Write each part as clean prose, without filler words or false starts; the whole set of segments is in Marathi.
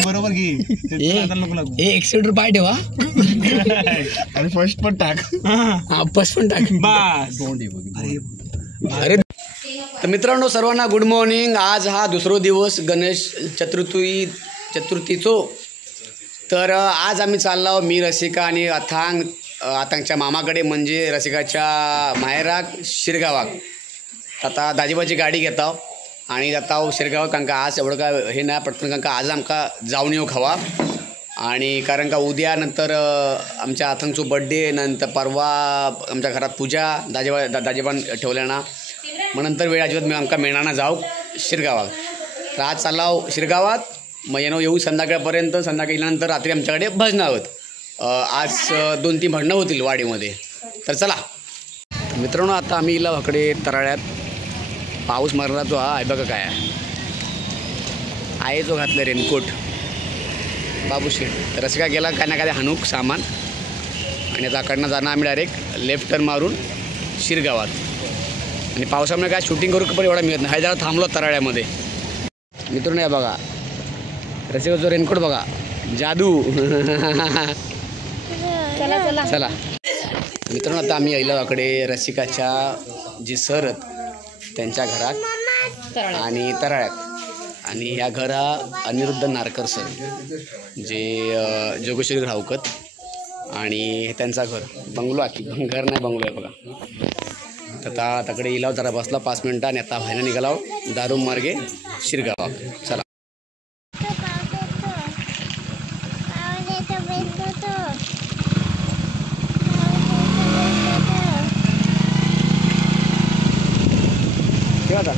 बरोबर घे एक्सिलेटर पाय ठेवा आणि फर्स्ट पण टाक. फर्स्ट पण टाक बस. अरे तर मित्रांनो सर्वांना गुड मॉर्निंग. आज हा दुसरा दिवस गणेश चतुर्थीचो. तर आज आम्ही चाललो मी रसिका आणि अथांगच्या मामाकडे म्हणजे रसिकाच्या माहेराक शिरगावाक. आता दाजीबाची गाडी घेता आणि जाता शिरगावाक. कारण का आज एवढं का हे नाही पटकन, कारण का आज आमका जाऊन येऊ खावा. आणि कारण का उद्या नंतर आमच्या अथांगचो बड्डे, नंतर परवा आमच्या घरात पूजा दाजीबान ठेवल्या ना. मग नंतर वेळ अजिबात आमका मिळणार ना जाऊ शिरगावात. तर आज चाललो शिरगावात. मग येऊ संध्याकाळपर्यंत. संध्याकाळी गेल्यानंतर रात्री आमच्याकडे भजनं आहोत. आज 2-3 भजनं होतील वाडीमध्ये. तर चला मित्रांनो, आता आम्ही इला वाकडे तराळ्यात. पाऊस मारला तो आहे बघा काय आहे जो घातलं रेनकोट बाबूशी. रसिका गेला काय ना काय हाणूक सामान. आणि आता अकडनं जाणं आम्ही डायरेक्ट लेफ्ट टर्न मारून शिरगावात. आणि पावसामुळे काय शूटिंग करू पण एवढा मिळत नाही. हा जरा थांबलो तराळ्यामध्ये. मित्रांनो या बघा रसिकाचा रेनकोट बघा, जादू. चला चला चला मित्रांनो, आता आम्ही यायलाकडे रसिकाच्या जी सर त्यांच्या घरात आणि तराळ्यात. आणि ह्या घरा अनिरुद्ध नारकर सर जे जोगेश्वरी राहूकत. आणि त्यांचा घर बंगलो आहे, घर नाही बंगलो आहे बघा. आता तकडे इलाव जरा बसला 5 मिनटं आणि आता व्हायला निघाला दारूम मार्गे शिरगावा. चला आता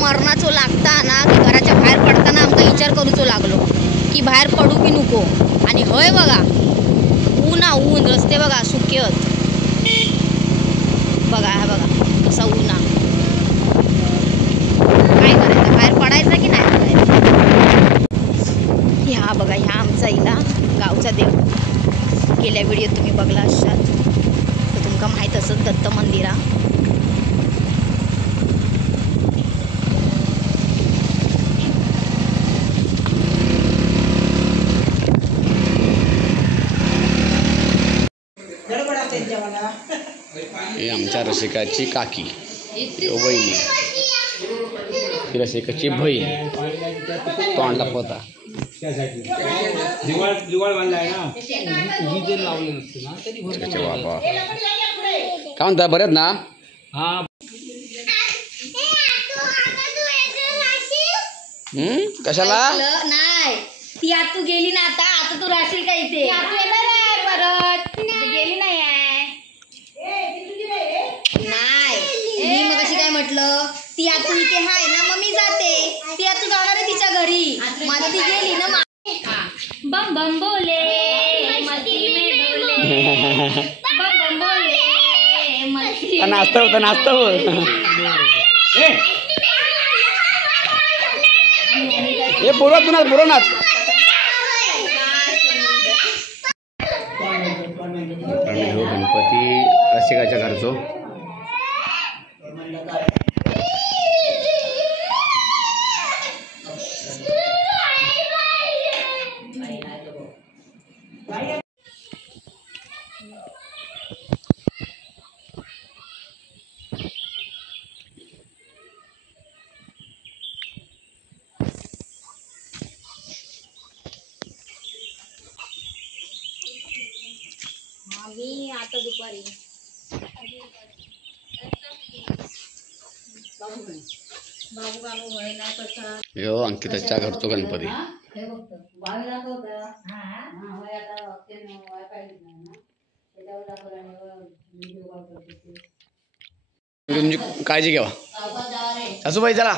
मरणाचो लागता ना की घराच्या बाहेर पडताना आमका विचार करूचो लागलो की बाहेर पडू की नको. आणि हय बघा ऊन रस्ते बघा सुकेत बघा. हा बघा कसा ऊन. काय करायचं, बाहेर पडायचं की नाही पडायचं. ह्या बघा ह्या आमचा इला गावचा देव. गेल्या व्हिडिओत तुम्ही बघला असाल तर तुमका माहीत असत दत्त मंदिरा. ही आमच्या रसिकाची काकी वहिनी, ही रसिकाची बहीण. तोंडला पोता बाबा. काय म्हणता बरेत ना. कशाला नाही ती आता तू गेली ना. आता तू राहशील का इथे परत गेली नाही मी मग अशी काय म्हटलं. ती आता इथे हाय ना मग मी जाते. ती आता जाणार आहे तिच्या घरी. माझं ती गेली ना. बम बम बोले बम बम बोले नाचता होता नाचता हे पुरवनाथ गणपती रसिकाच्या घरचो. मी आता दुपारी यो अंकिताच्या घरचो गणपती. तुमची काळजी घ्यावा सासूबाई. चला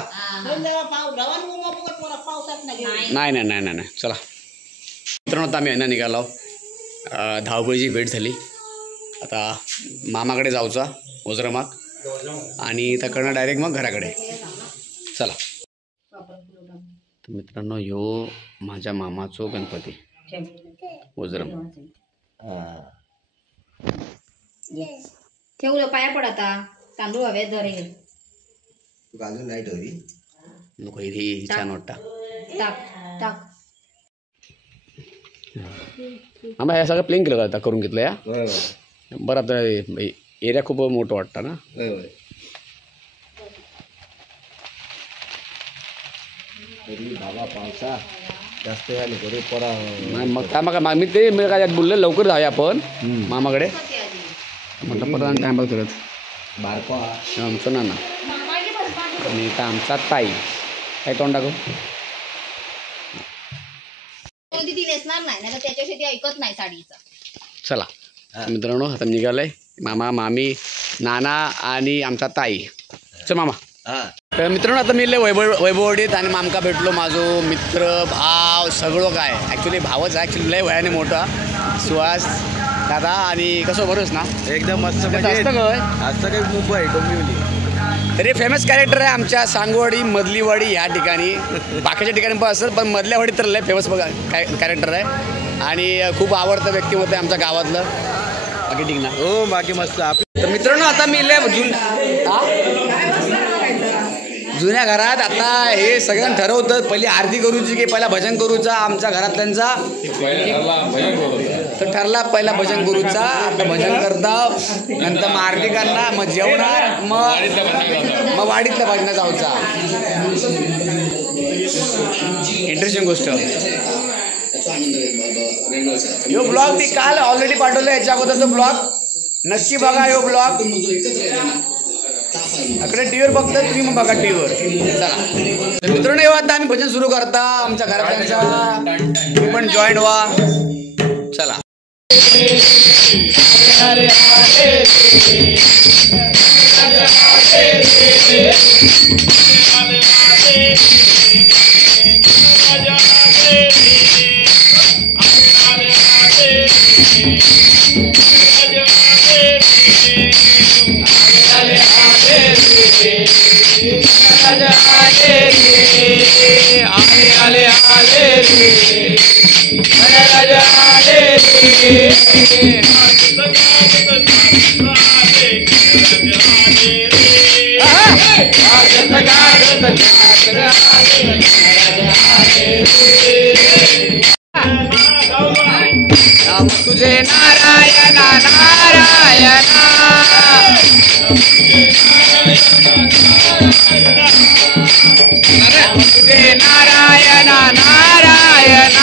नाही नाही नाही नाही चला मित्रांनो, आता आम्ही यांना निघालो. धावपळीची भेट झाली. आता मामाकडे जाऊचा ओझरमाक आणि त्याकडनं डायरेक्ट मग घराकडे. चला मित्रांनो, ह्यो माझ्या मामाचो गणपती ओझरम. ठेवलं पाया पड. आता तांदूळ हवे धरे अजून नाही ठेवली नको. ही छान वाटता. टाक टाक. आम्हा हे सगळं प्लेन केलं का आता करून घेतलं या. बरं आता एरिया खूप मोठं वाटतं ना. बाबा पावसा जास्त झाले करू परा. नाही मग काय मग मी ते मी काय बोललं लवकर जाऊया आपण मामाकडे म्हटलं. परत टाइम बघ करत बारको आमचं नाना आणि इथं आमचा ताई. काय तोंड टाकू ती नेसणार नाही ना त्याच्याशी ती ऐकत नाही साडीचं. चला मित्रांनो, आता निघालंय मामा मामी नाना आणि आमचा ताई. चल मामा. तर मित्रांनो, आता मी वैभववाडीत आणि मामका भेटलो. माझो मित्र भाव सगळं काय ॲक्च्युली भावच आहे. ॲक्च्युली लय वयाने मोठा सुहास दादा. आणि कसं बरोच ना एकदम मस्त. असतं काय असं काही मुंबई डोंबिवली तरी फेमस कॅरेक्टर आहे आमच्या सांगवाडी मधलीवाडी ह्या ठिकाणी. बाकीच्या ठिकाणी पण असतं पण मधल्यावाडी तर लय फेमस बघा कॅरेक्टर आहे आणि खूप आवडतं व्यक्तिमत्व आहे आमच्या गावातलं. बाकी ठीक ना. हो बाकी मस्त. तर मित्रांनो, आता मी जुन्या घरात आता हे सगळ्यांना ठरवतं पहिली आरती करूची की पहिला भजन करूचा. आमच्या घरातल्यांचा तर ठरला पहिला भजन करूचा. आता भजन करता नंतर मग आरती करणार मग जेवणार मग वाडीतल्या भजना जाऊचा. इंटरेस्टिंग गोष्ट. यो ब्लॉग मी काल ऑलरेडी पाठवला. याच्या अगोदरचा ब्लॉग नक्की बघा. यो ब्लॉग अकडे टीव्हीवर बघता तुम्ही मग बघा टीव्हीवर. चला मित्रांनो, येऊ आता आम्ही भजन सुरू करता आमच्या घरातल्यांचा. तुम्ही पण जॉईन व्हा. चला तुझे नारायण नारायण तुझे नारायण नारायण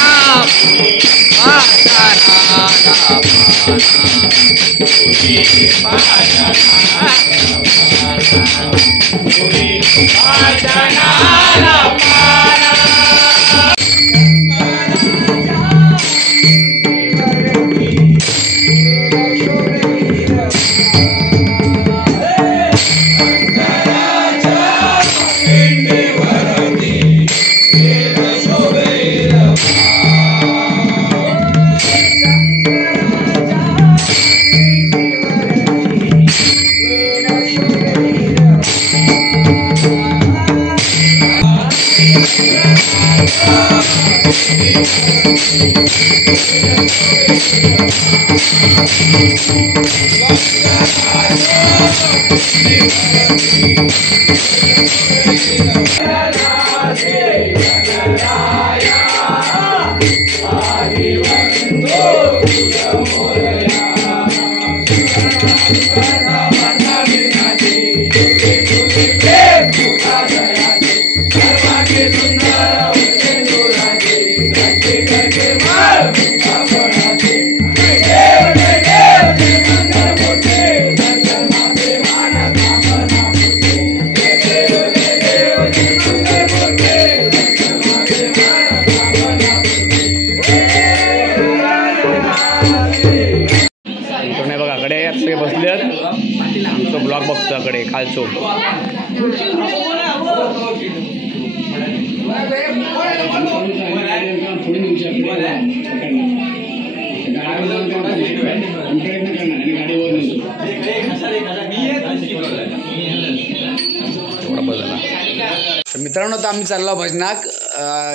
तर मित्रांनो तर आम्ही चाललो भजनाक.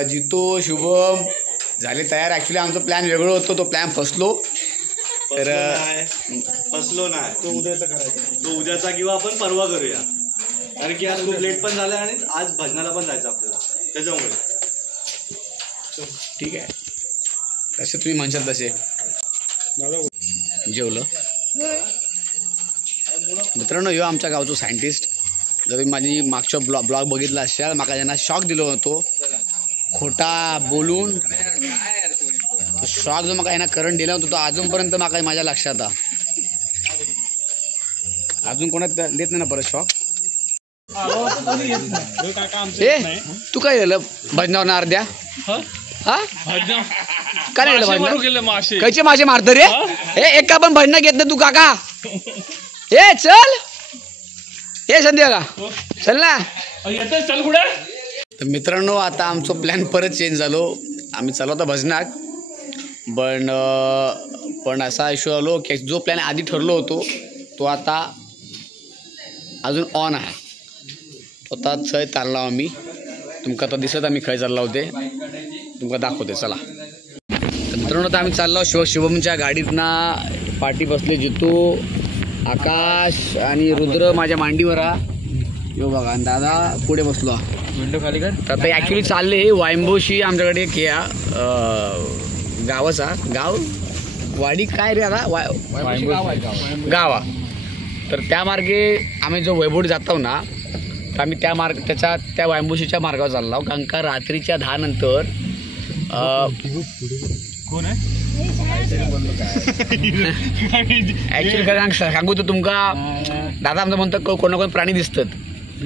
जितो शुभम झाले तयार. ॲक्च्युली आमचा प्लॅन वेगळं होतो, तो प्लॅन फसलो. तर फसलो नाही, तो उद्याचा करायचा, तो उद्याचा किंवा आपण परवा करूया, कारण की आज खूप लेट पण झालं आणि आज भजनाला पण जायचं आपल्याला, त्याच्यामुळे. ठीक आहे, तसे तुम्ही म्हणशाल तसे. जेवलं मित्रांनो. ह्यो आमच्या गावचो सायंटिस्ट. जर तुम्ही माझी मागच्या ब्लॉग बघितला असाल, माका त्यांना शॉक दिलो होतो खोटा बोलून. शॉक जो माका यांना करंट दिला होता तो अजूनपर्यंत माका माझ्या लक्षात आहे. अजून कोणात देत नाही ना परत शॉक. ए तू काय झालं भजनावर ना अर्ध्या? हा काय नाही भजन कैचे मासे मारतो रे? हे एका पण भजन घेत नाही तू काका. ए चल, हे संध्या का चल ना. चल कुठे? तर मित्रांनो आता आमचा प्लॅन परत चेंज झालो. आम्ही चाललो होता भजनाक, पण असा इश्यू आलो की जो प्लॅन आधी ठरलो होतो तो आता अजून ऑन आहे. आता थंय चाललो आम्ही. तुमका आता दिसत आम्ही खंय चाललो होते, तुमका दाखवते चला. तर मित्रांनो आता आम्ही चाललो शिवमच्या गाडीतना. पाठी बसले जितू, आकाश आणि रुद्र माझ्या मांडीवर हा. यो बघा, आणि दादा पुढे बसलो. विंडो खाली कर. तर आता ॲक्च्युली चालले हे वायंबोशी आमच्याकडे एक या गावाचा गाव वाडी काय रे आता गावा. तर त्या मार्गे आम्ही जो वैभवडी जातो ना, तर आम्ही त्या वायंबोशीच्या मार्गावर चाललो. कारण का रात्रीच्या 10 नंतर कोण आहे? ॲक्च्युली खरं सांगू तर तुमका दादा आमचं म्हणतं कोण ना कोण प्राणी दिसतात.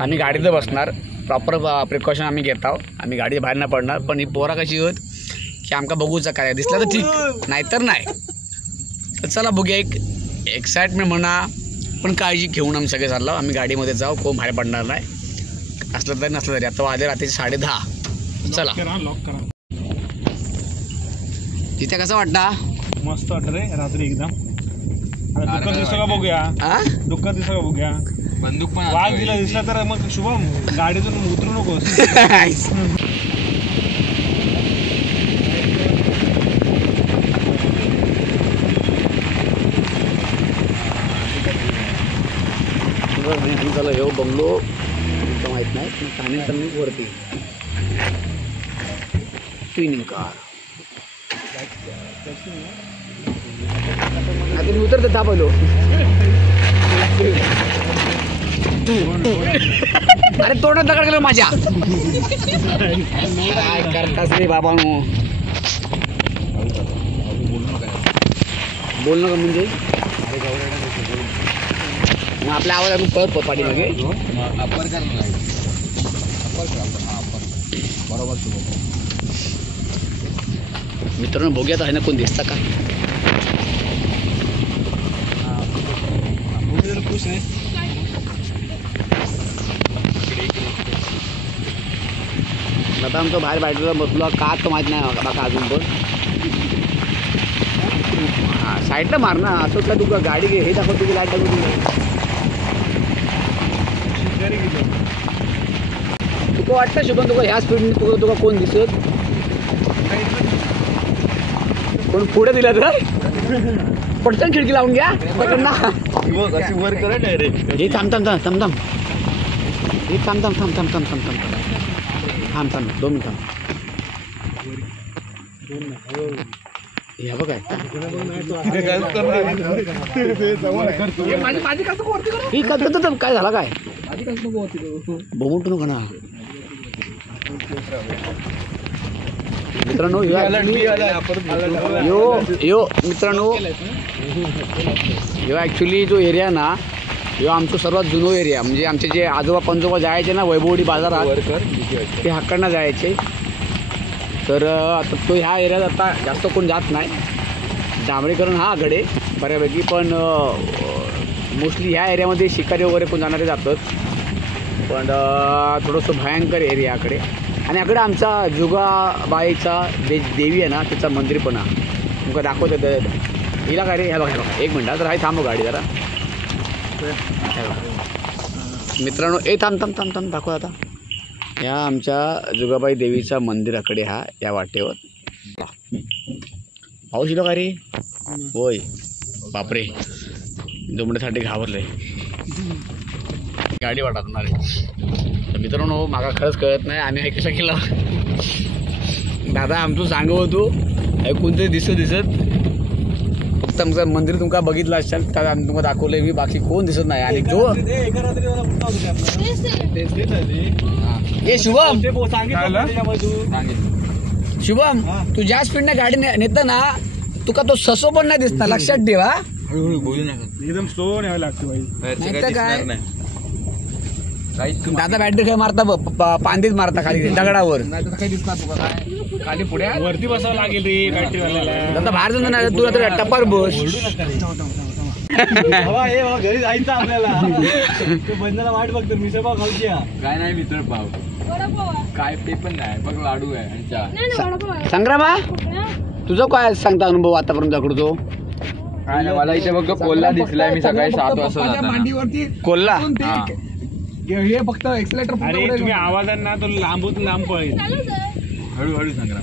आम्ही गाडीत बसणार, प्रॉपर प्रिकॉशन आम्ही घेत आहोत. आम्ही गाडी बाहेर नाही पडणार. पण ही पोरा कशी होत की आमका बघूचा काय दिसलं तर ठीक, नाहीतर नाही. तर चला बघूया, एक एक्साइटमेंट म्हणा पण काळजी घेऊन आम्ही सगळे चाललो. आम्ही गाडीमध्ये जाऊ, कोण बाहेर पडणार नाही. असलं तरी नसलं तरी. आता वाजले रात्री 10:30. चला लॉक करा. तिथे कसं वाटता? मस्त वाटत रे रात्री एकदम. दुःख दिसतो का बघूया, दुःख दिसतो का बघूया. बंदूक पण वाघ दिला दिसला तर मग शुभम गाडीतून उतरू नकोस. झालं हे बंगलो तुमचं माहीत नाही, पण ठाणे वरती ट्विनिंग कार. आता मी उतरते दाबलो. अरे तोंडात दगड गेलो माझ्या. काय करतास रे बाबा? बोल नका म्हणजे मग आपल्या आवाज आपण पळत पाठी मागे बरोबर. मित्रांनो बघूयात आहे ना कोण दिसता का? खुश आहे. आता आमचं बाहेर बाहेर बसलो का तर माहीत नाही बाका अजून पण. हां साईडला मार ना. असं काय तुला गाडी हे दाखव, तुझी लाईट दाखव. तुका वाटतं शुभम तुका ह्या स्पीडने तुका कोण दिसत? कोण पुढे दिला तर पटकन खिडकी लावून घ्या पकडना. वर करा डायरेक्ट. हे थांब थांब थांब थांब थांब हे थांब थांब थांब थांब थांब थांब थांब थांब थांब 2 मिनिटं. हे बघ काय काय झाला काय बोमटू नका ना मित्रांनो. यो मित्रांनो ह्यो ॲक्च्युली जो एरिया ना, ह्यो आमचं सर्वात जुनो एरिया. म्हणजे आमचे जे आजोबा पंजोबा जायचे ना वैभवडी बाजारात, ते हाकडनं जायचे. तर आता तो ह्या एरियात आता जास्त कोण जात नाही. डांबरीकरण हा आकडे बऱ्यापैकी, पण मोस्टली ह्या एरियामध्ये शिकारी वगैरे कोण जाणारे जातात. पण थोडंसं भयंकर एरियाकडे. आणि याकडे आमचा जुगाबाईचा देवी आहे ना त्याचं मंदिर पण आहे. तुमका दाखवतो हिला काय रे. ह्या बघा एक मिनटं तर आहे. थांबव गाडी जरा. मित्रांनो थांब दाखव आता. या आमच्या जुगाबाई देवीचा मंदिराकडे हा या वाटेवर पाऊस येतो का रे. होय बापरे जोमण्यासाठी घाबरले. गाडी वाटणार आहे. तर मित्रांनो मागा खरंच कळत नाही आम्ही हे कशा केलं. दादा आमचं सांगव होतो कोणतरी दिसत फक्त आमचं मंदिर तुमका बघितलं असाल तर आम्ही तुम्हाला दाखवलंय मी. बाकी कोण दिसत नाही. आणि जो हे शुभम तू ज्या स्पीडने गाडी नेत ना तुका तो ससो पण नाही दिसणार. लक्षात ठेवा. एकदम स्लो न्यावं लागतं बाई. काय दादा बॅटरी काय मारता पांदीच मारता खाली दगडावर. काही दिसणार तुका काय खाली पुढे वरती बसावं लागेल रे बॅटरी वाल्याला. दादा बाहेर जाऊन नाही तुला तर टप्पावर बस. घरी जायचं आपल्याला. बंदाला वाट बघतो. मिसळ पाव खाऊची काय नाही मित्र पाव काय ते पण नाही बघ लाडू आहे. संग्रामा तुझं काय सांगता अनुभव आतापर्यंत तो. काय नाही मला इथे बघ कोल्हा दिसलाय. मी सकाळी 7 वाजता मांडीवरती कोल्हा हे फक्त एक्सलेटर. अरे तुम्ही आवाजात ना तो लांबून लांब पळेल. हळूहळू सांगा.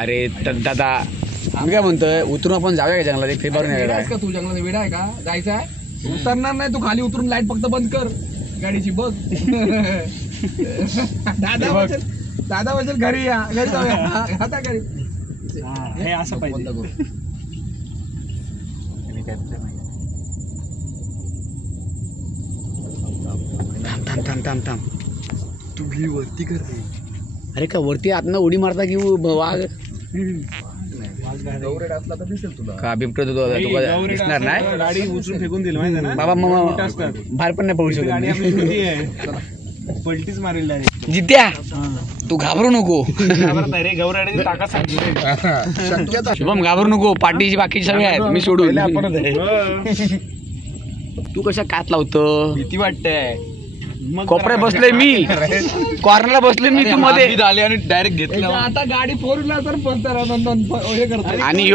अरे दादा मी काय म्हणतोय उतरून आपण जाऊया का जंगलात. एक फेबारून का तू जंगलात वेडा आहे का. जायचं आहे उतरणार नाही. तू खाली उतरून लाईट फक्त बंद कर गाडीची बघ. दादा बसेल घरी या. घरी जाऊया आता घरी. हे असं पाहिजे. थांब तू भी वरती कर. अरे का वरती आतनं उडी मारता की वाघ गौरेड असला तर दिसेल तुला. का बिबट दिसणार नाही. गाडी उचलून फेकून दिली माहिती ना. बाबा मग बाहेर पण नाही पडू गाडी शकत. आपली छोटी आहे. पलटीच मारेल डायरेक्ट. जित्या तू घाबरू नको. रे गौराडीची ताकद सांगतो. शुभम घाबरू नको. पाठीची बाकीची सगळे आहेत मी सोडून. तू कशा कात लावतो. भीती वाटतंय. कोपऱ्यात बसलोय मी. कॉर्नरला बसलोय मी. तू मध्ये आले आणि डायरेक्ट घेतलं. आता गाडी 4 व्हीलर तर आणि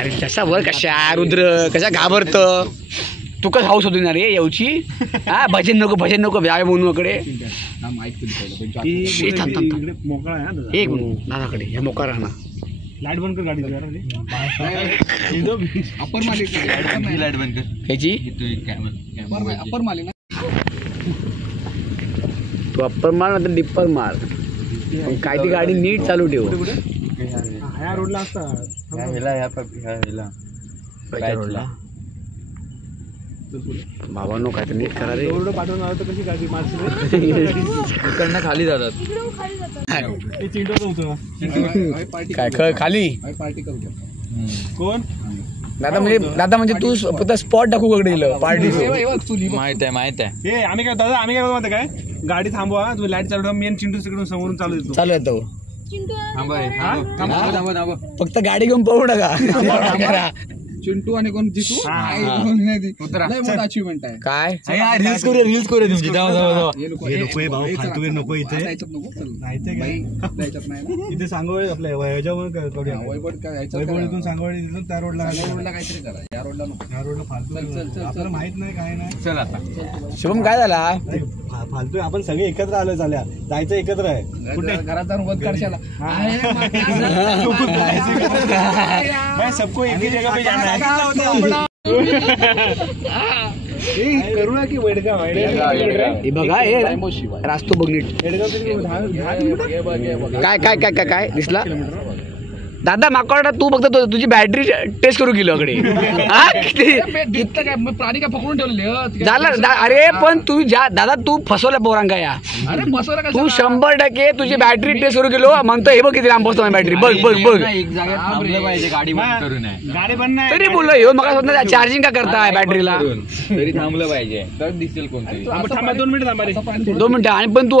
अरे कशा वर कशा रुद्र कशा घाबरत. तू कसं हाऊस होती ना रे येऊची. हा भजन नको व्याय म्हणूकडे. मोकळा आहे. एक दादाकडे हे मोका राहणार. लाईट बंद कर गाडी. अपर मालिक लाईट बंद कर. ह्याची अपर मालिक तू अप्पर मार ना तर डिप्पर मार. पण काय ती गाडी नीट चालू ठेव. ह्या रोडला असतात. रोडला बाबांनो काय तर नीट करा रे. रोड पाठवून आलं तर कशी गाडी मारते. खाली जातात. ते चिंटोचं होतं. काय खाली पार्टी करू. कोण दादा म्हणजे तू फक्त स्पॉट दाखवू कडे दिलं पार्टी. माहित आहे. हे आम्ही काय दादा आम्ही काय माहिती काय गाडी थांबवा. तुम्ही लाईट चालू ठेवा. मेन चिंटू तिकडून समोरून चालू येतो. चालू आहे तो. थांबा. फक्त गाडी घेऊन पळू नका. चिंटू आणि कोण जितू अचिव्हमेंट आहे. काय रील्स करूया तुमची. नको इथे इथे सांगोळे आपल्या वैभवळीतून सांगोळे त्या रोडला काहीतरी करा. या रोडला नको. या रोडला फालतू आपल्याला माहित नाही काय नाही. चल आता शुभम काय झाला. फालतू आपण सगळे एकत्र आलो. झाल्या जायचं एकत्र आहे. कुठे घरात जाऊन वध करशाला. सबको एक ही जगह पे जाना है. करूया की वेडगा हे बघा हे रास्तो बघ नीट. काय दिसला दादा माकडा. तू फक्त तुझी बॅटरी टेस्ट करू गेलो कडे. प्राणी काय पकडून ठेवले झालं. अरे पण तू दादा तू फसवल्या पोरांका या. अरे मसोला तू 100% तुझी बॅटरी टेस्ट करू गेलो म्हणतो. हे बघ किती लांब बसतो बॅटरी. बघ एक जागेत थांबलं पाहिजे. गाडी बंद करू नये. गाडी बंद नाही तरी बोललो हे मग चार्जिंग का करताय बॅटरीला. तरी थांबलं पाहिजे तर दिसेल कोणतरी. थांबा 2 मिनिट थांबा रे. 2 मिनिटं. आणि पण तू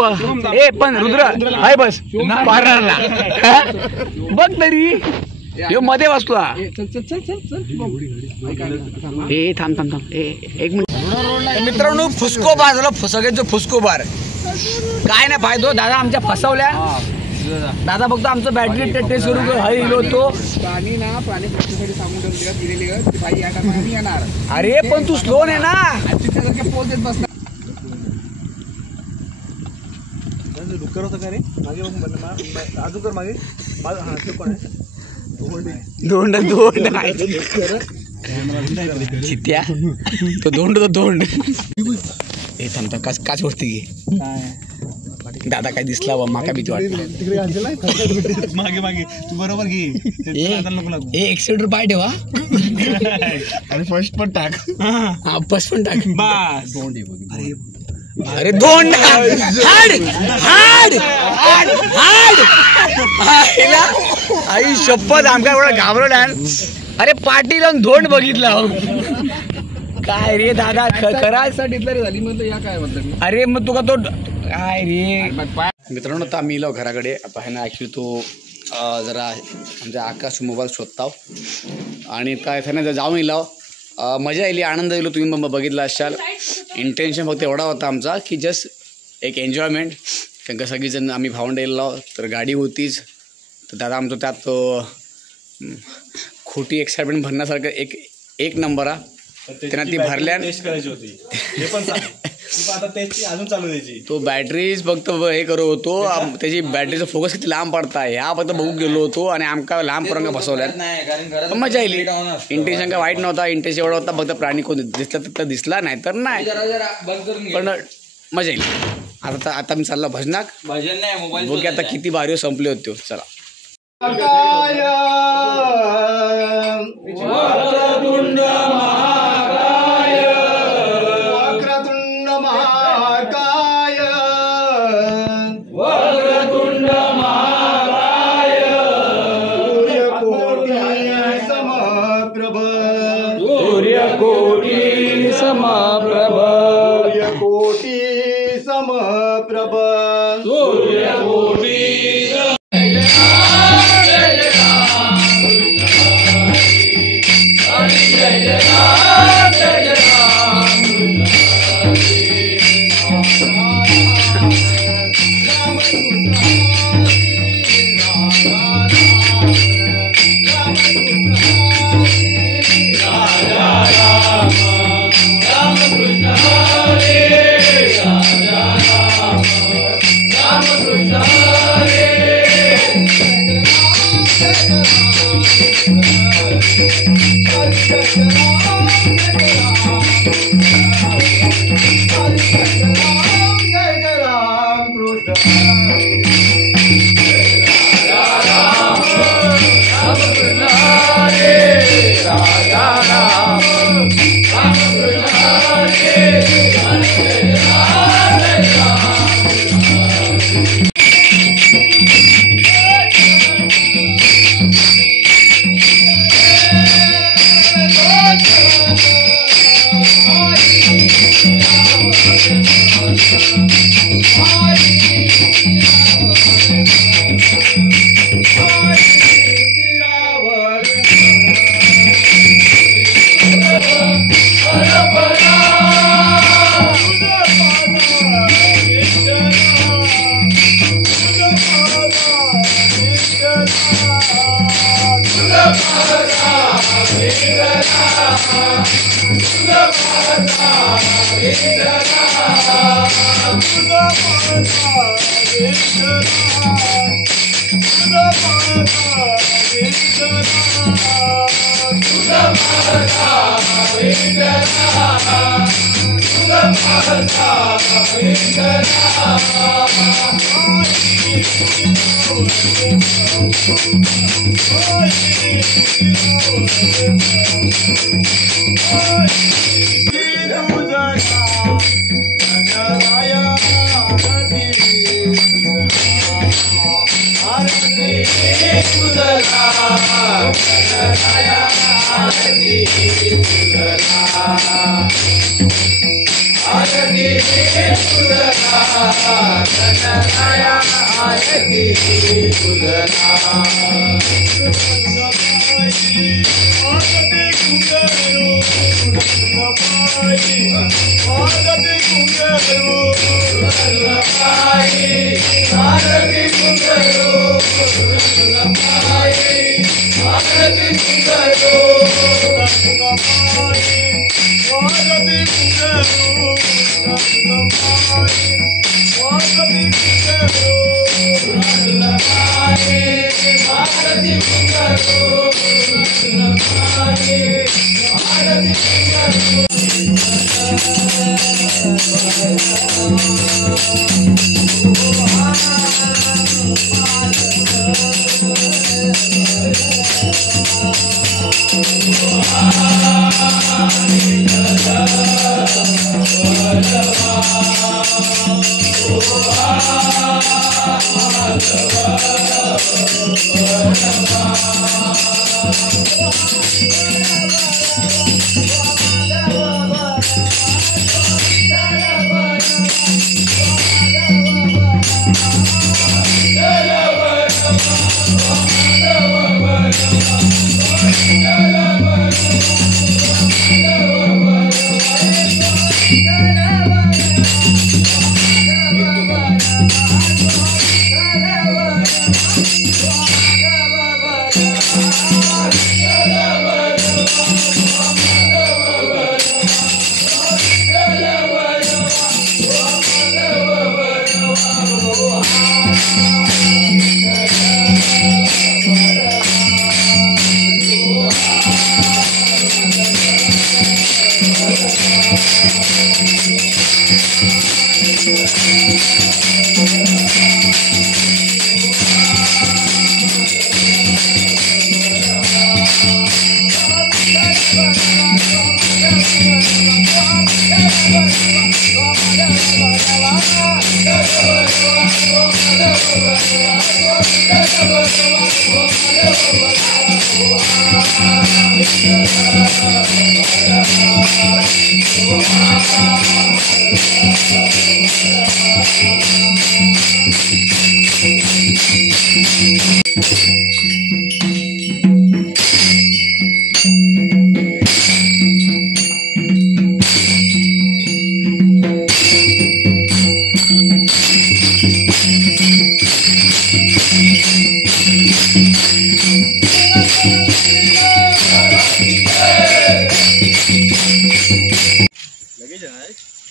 पण रुद्र हाय बस कॉर्नरला बघ तरी. ह्यो मध्ये बसला. चल चल चल चल चल. ए थांब थांब थांब. एक मिनिट मित्रांनो, फुसको बार झालं. सगळ्यांचं फुसको बार. काय नाही फायदो. दादा आमच्या फसवल्या. दादा फक्त आमचं बॅटरी टेस्ट करू हळी होतो. पाणी ना प्राणी पक्षीसाठी सांगून ठेवली का ती बाई या टायमाला येणार. अरे पण तू स्लो नाही ना. तिच्यासारखे पोच देत बसणार. डुक्कर होतं का रे मागे बघ अजून कर मागे हा ते कोण आहे धोंड धोंड चित्या तो धोंड हे थांबता काच वरती घे. दादा काय दिसला बा माका भीती वाटते. मागे मागे तू बरोबर घे. एक्सिलेटर पाय ठेवा आणि फर्स्ट पण टाक. हा फर्स्ट पण टाक. बस अरे धोंड हाड हाड हाड हाड. आई शपथ आमका एवढा घाबरवला. अरे पाटील धोंड बघितला. काय रे दादा खरा डिक्लेअर झाली म्हणलं या काय म्हणतात. अरे मग तुका तो काय रे. मित्रांनो आता आम्ही इलो घराकडे. आता आहे ना ॲक्च्युली तो जरा आमच्या आकाश मोबाईल शोधताव आणि काय त्याने जाऊन इलाव. मजा आली, आनंद येलो. तुम्ही बघितला असाल. इंटेन्शन फक्त एवढा होता आमचा की जस्ट एक एन्जॉयमेंट. कारण का सगळीजण आम्ही भावंड येलो तर गाडी होतीच. तर दादा आमचं त्यात खोटी एक्साइटमेंट भरण्यासारखं एक नंबर त्यांना ती भरल्या. टेस्ट करायची होती हे पण आता टेस्ट अजून चालू द्यायची. तो बॅटरीज फक्त हे करत होतो. त्याची बॅटरीचा फोकस किती लांब पडताय ह्या फक्त बघू गेलो होतो आणि आमका लांब पोरांना फसवल्या. मजा येईल. इंटेन्शन काय वाईट नव्हता. इंटेन्शन एवढा होता फक्त प्राणी कोण दिसला तर दिसला नाही तर नाही. पण मजा येईल. आता मी चालला भजनाक. बघू आता किती बारी संपले होते. चला.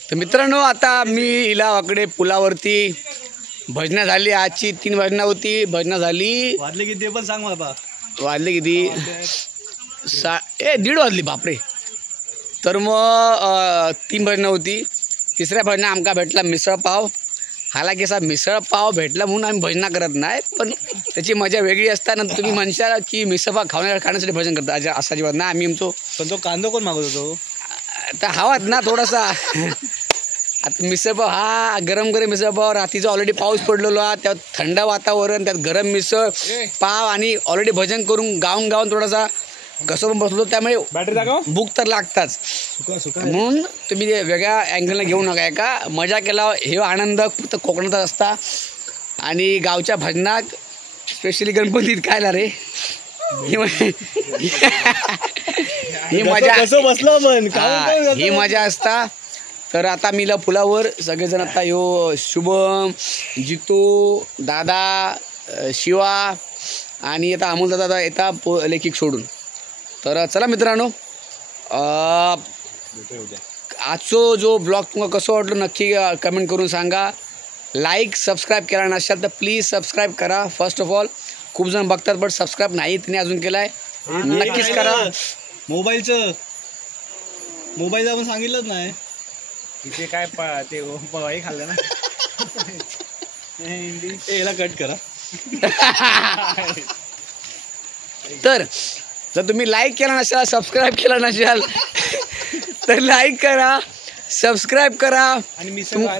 तर मित्रांनो, आता मी इलावाकडे पुलावरती भजनं झाली. आजची 3 भजनं होती. भजनं झाली. वाजले किती ते पण सांग मला. वाजले किती? 1:30 वाजली. बापरे. तर मग 3 भजनं होती. तिसऱ्या भजनं आमका भेटला मिसळपाव. हालाकी असा मिसळपाव भेटला म्हणून आम्ही भजना करत नाही, पण त्याची मजा वेगळी असताना तुम्ही म्हणशाल की मिसळपाव खाण्यासाठी भजन करता, असा अजिबात नाही. आम्ही आमचो. पण तो कांदा कोण मागवत होतो? आता हवात ना थोडासा. आता मिसळपाव हा गरम गरम मिसळपाव. रात्रीचा ऑलरेडी पाऊस पडलेलो हा, त्यात थंड वातावरण, त्यात गरम मिसळ पाव आणि ऑलरेडी भजन करून गाऊन थोडासा कसं पण बसलो, त्यामुळे भूक तर लागताच. म्हणून तुम्ही वेगळ्या अँगलनं घेऊ नका. का मजा केला हे आनंद फक्त कोकणातच असता. आणि गावच्या भजनात स्पेशली गणपतीत काय रे ही मजा कसं बसलो पण ही मजा असता. तर आता मीला पुलावर सगळेजण आता ह्यो शुभम, जितू, दादा, शिवा आणि आता अमोल दादा येता लेखिक सोडून. तर चला मित्रांनो, आजचो जो ब्लॉग तुम्हाला कसं वाटलं नक्की कमेंट करून सांगा. लाईक सबस्क्राईब केला नसेल तर प्लीज सबस्क्राईब करा. फर्स्ट ऑफ ऑल खूप जण बघतात बट सबस्क्राईब नाही तिने अजून केला आहे, नक्कीच करा. मोबाईलचं आपण सांगितलंच नाही. तिथे काय ते हे खाल्लं ना. याला कट करा. तर जर तुम्ही लाईक केला नसाल, सबस्क्राईब केला नसाल तर लाईक करा, सबस्क्राईब करा आणि मिसळसारखं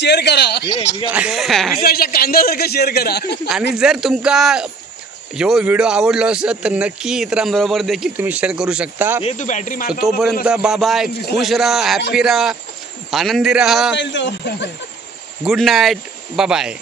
शेअर करा. मिसळच्या कांद्यासारखं शेअर करा. आणि जर तुमका ह्यो व्हिडिओ आवडलो असेल तर नक्की इतरांबरोबर देखील तुम्ही शेअर करू शकता. तू बॅटरी So, तोपर्यंत बाय, खुश राहा, हॅपी राहा, आनंदी राहा. Good night, bye.